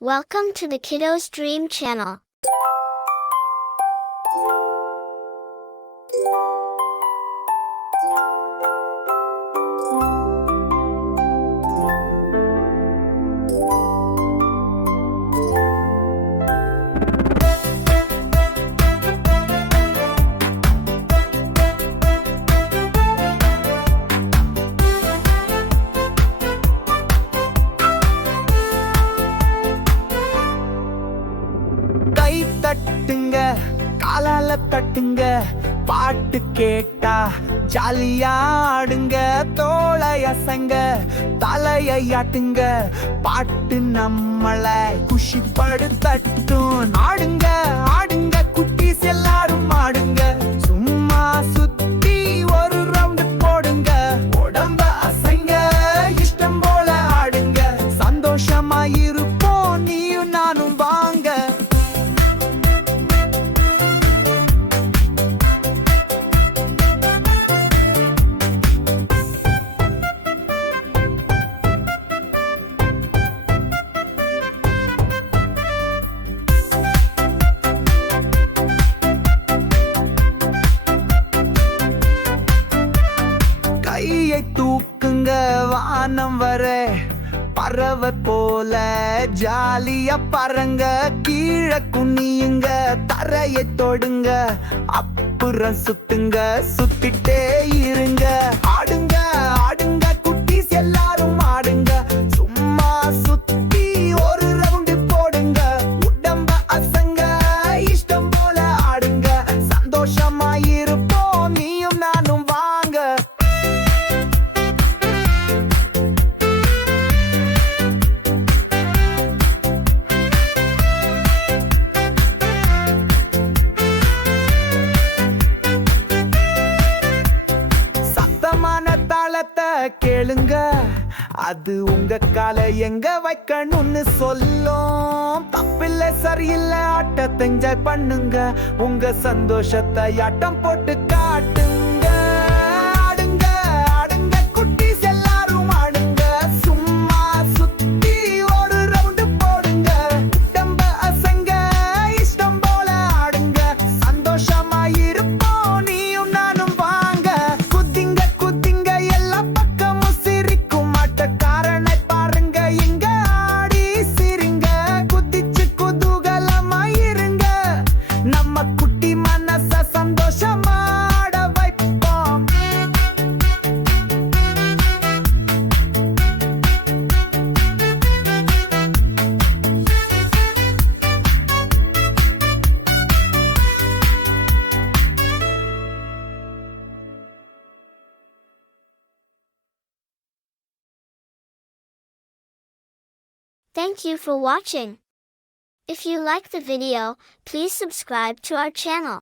Welcome to the Kiddos Dream Channel. கை தட்டுங்க, காலால தட்டுங்க, பாட்டு கேட்டா ஜாலியா ஆடுங்க, தோளை அசைங்க, தலையை ஆட்டுங்க, பாட்டு நம்மள குஷிப்படுத்தட்டும். ஆடுங்க ஆடுங்க குட்டீஸ் எல்லாரும் ஆடுங்க, சும்மா சுத்தி ஒரு ரவுண்ட் போடுங்க, உடம்ப அசைங்க, இஷ்டம் போல ஆடுங்க, சந்தோஷமா இருப்போம் நீயும் நானும் வாங்க. கையை தூக்குங்க வானம் வர, பறவை போல ஜாலியா பறங்க, கீழே குனியுங்க, தரையை தொடுங்க, அப்புறம் சுத்துங்க, சுத்திட்டே இருங்க. ஆடுங்க ஆடுங்க குட்டீஸ் எல்லாரும் ஆடுங்க, சும்மா சுத்தி ஒரு ரவுண்டு போடுங்க, உடம்ப அசங்க, இஷ்டம் போல ஆடுங்க, சந்தோஷமா இருப்போம் நீயும் நானும் வாங்க. சத்தமான தாளத்தை கேளுங்க, அது உங்க காலை எங்க வைக்கணும்னு சொல்லும். தப்பில்லை சரியில்லை, ஆட்டத்தை என்ஜாய் பண்ணுங்க, உங்க சந்தோஷத்தை ஆட்டம் போட்டு காட்டுங்க. ஆடுங்க ஆடுங்க குட்டீஸ் எல்லாரும் ஆடுங்க, சும்மா சுத்தி ஒரு ரவுண்டு போடுங்க, உடம்ப அசைங்க, இஷ்டம் போல ஆடுங்க, சந்தோஷமா இருப்போம் நீயும் நானும் வாங்க. குதிங்க குதிங்க எல்லா பக்கமும் சிரிக்கும், ஆட்டக்காரனை பாருங்க இங்க ஆடி சிரிங்க, குதிச்சு குதூகலமா இருங்க, நம்ம குட்டி மனச சந்தோஷமா ஆட வைப்போம். Thank you for watching. If you like the video, please subscribe to our channel.